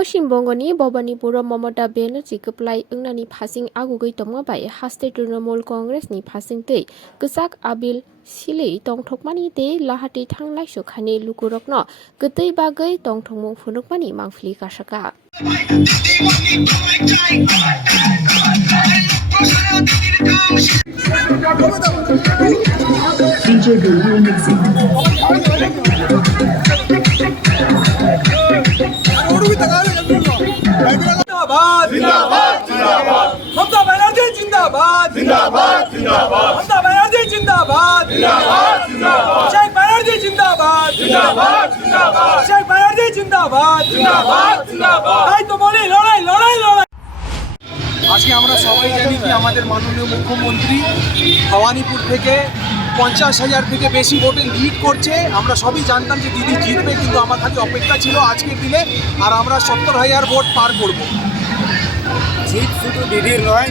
পশ্চিমবঙ্গনি ভবানীপুর মমতা বেনার্জি কপ্লাই अंगनानि फासिं आगुगै तंगबाय हास्ते तृणमूल कांग्रेसनि फासिंतै गसाक आबिल सिलै तंथकमानि दे लाहाटी थांनाय सखानि लुकुरकन गतै बागै तंथंमुं फुनुकमानि मांफलि कासाका DJ Guru mixing. जिंदाबाद जिंदाबाद ममता बनर्जी जिंदाबाद जिंदाबाद जिंदाबाद ममता बनर्जी जिंदाबाद जिंदाबाद जिंदाबाद शेख बनर्जी जिंदाबाद जिंदाबाद जिंदाबाद शेख बनर्जी जिंदाबाद जिंदाबाद जिंदाबाद তাই তো বলি লড়াই লড়াই লড়াই আজকে আমরা সবাই জানি যে আমাদের মাননীয় মুখ্যমন্ত্রী ভবানীপুর থেকে 50,000 থেকে বেশি ভোটে লিড করছে। আমরা সবই জানতাম যে দিদি জিতবে, কিন্তু আমার খালি অপেক্ষা ছিল আজকের দিনে আর আমরা 70,000 ভোট পার করব। জিত শুধু দিদির নয়,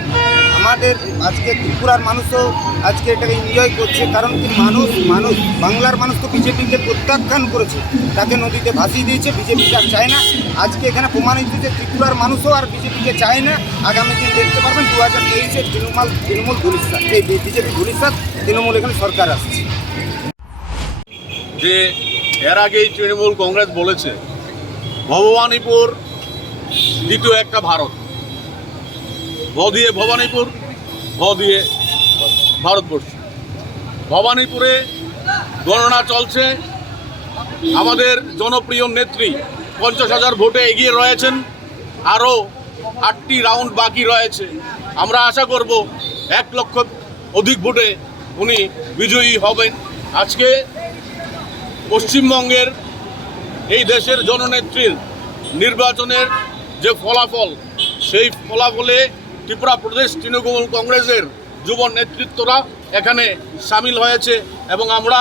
আমাদের আজকে ত্রিপুরার মানুষও আজকে এটাকে এনজয় করছে, কারণ কি মানুষ বাংলার মানুষ তো বিজেপিকে প্রত্যাখ্যান করেছে, তাকে নদীতে ভাসিয়ে দিয়েছে, বিজেপিকে আর চায় না। আজকে এখানে প্রমাণিত যে ত্রিপুরার মানুষও আর বিজেপিকে চায় না। আগামী দিন দেখতে পারবেন 2023-এ তৃণমূল ভবিষ্যৎ, এই বিজেপি ভবিষ্যৎ, তৃণমূল এখানে সরকার আসছে। যে এর আগেই তৃণমূল কংগ্রেস বলেছে ভবানীপুর দ্বিতীয় একটা ভারত, ভ দিয়ে ভবানীপুর, ভ দিয়ে ভারতবর্ষ। ভবানীপুরে গণনা চলছে, আমাদের জনপ্রিয় নেত্রী 50,000 ভোটে এগিয়ে রয়েছেন, আরও 8টি রাউন্ড বাকি রয়েছে। আমরা আশা করব 1 লক্ষ অধিক ভোটে উনি বিজয়ী হবেন। আজকে পশ্চিমবঙ্গের এই দেশের জননেত্রীর নির্বাচনের যে ফলাফল, সেই ফলাফলে ত্রিপুরা প্রদেশ তৃণমূল কংগ্রেসের যুব নেতৃত্বরা এখানে সামিল হয়েছে এবং আমরা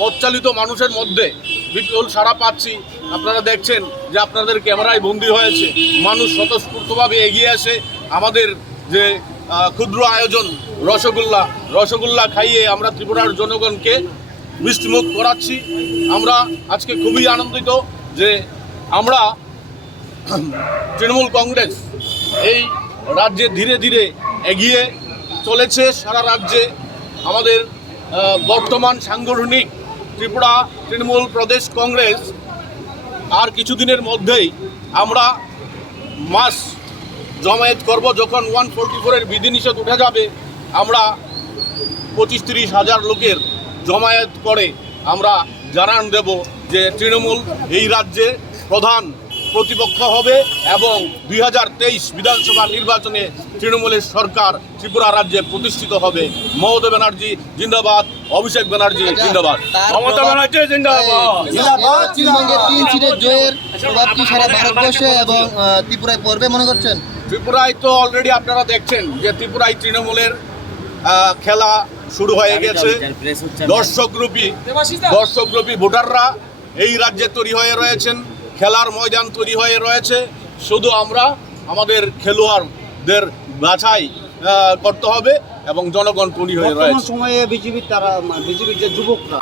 পথচালিত মানুষের মধ্যে বিপুল সাড়া পাচ্ছি। আপনারা দেখছেন যে আপনাদের ক্যামেরায় বন্দী হয়েছে, মানুষ স্বতঃস্ফূর্তভাবে এগিয়ে আসে। আমাদের যে ক্ষুদ্র আয়োজন রসগোল্লা খাইয়ে আমরা ত্রিপুরার জনগণকে মিষ্টিমুখ করাচ্ছি। আমরা আজকে খুবই আনন্দিত যে আমরা তৃণমূল কংগ্রেস এই রাজ্যে ধীরে ধীরে এগিয়ে চলেছে। সারা রাজ্যে আমাদের বর্তমান সাংগঠনিক ত্রিপুরা তৃণমূল প্রদেশ কংগ্রেস আর কিছুদিনের মধ্যেই আমরা মাস জমায়েত করব। যখন 144-এর বিধিনিষেধ উঠে যাবে, আমরা 25-30 হাজার লোকের জমায়েত করে আমরা জানান দেব যে তৃণমূল এই রাজ্যে প্রধান প্রতিপক্ষ হবে এবং 2023 বিধানসভা নির্বাচনে তৃণমূলের সরকার ত্রিপুরা রাজ্যে প্রতিষ্ঠিত হবে। মমতা ব্যানার্জি জিন্দাবাদ, অভিষেক ব্যানার্জি জিন্দাবাদ, মমতা ব্যানার্জি জিন্দাবাদ। পশ্চিমবঙ্গের 3 সিটের জয়ের প্রভাব কি সারা ভারতবর্ষে এবং ত্রিপুরায় পড়বে মনে করছেন? ত্রিপুরায় তো অলরেডি আপনারা দেখছেন যে ত্রিপুরায় তৃণমূলের খেলা শুরু হয়ে গেছে। দর্শকরূপী ভোটাররা এই রাজ্যে তৈরি হয়ে রয়েছেন, খেলার ময়দান তৈরি হয়ে রয়েছে। শুধু আমরা আমাদের খেলোয়াড়দের বাছাই করতে হবে এবং জনগণ তৈরি হয়ে রয়েছে। সময়ে বিজেপির যে যুবকরা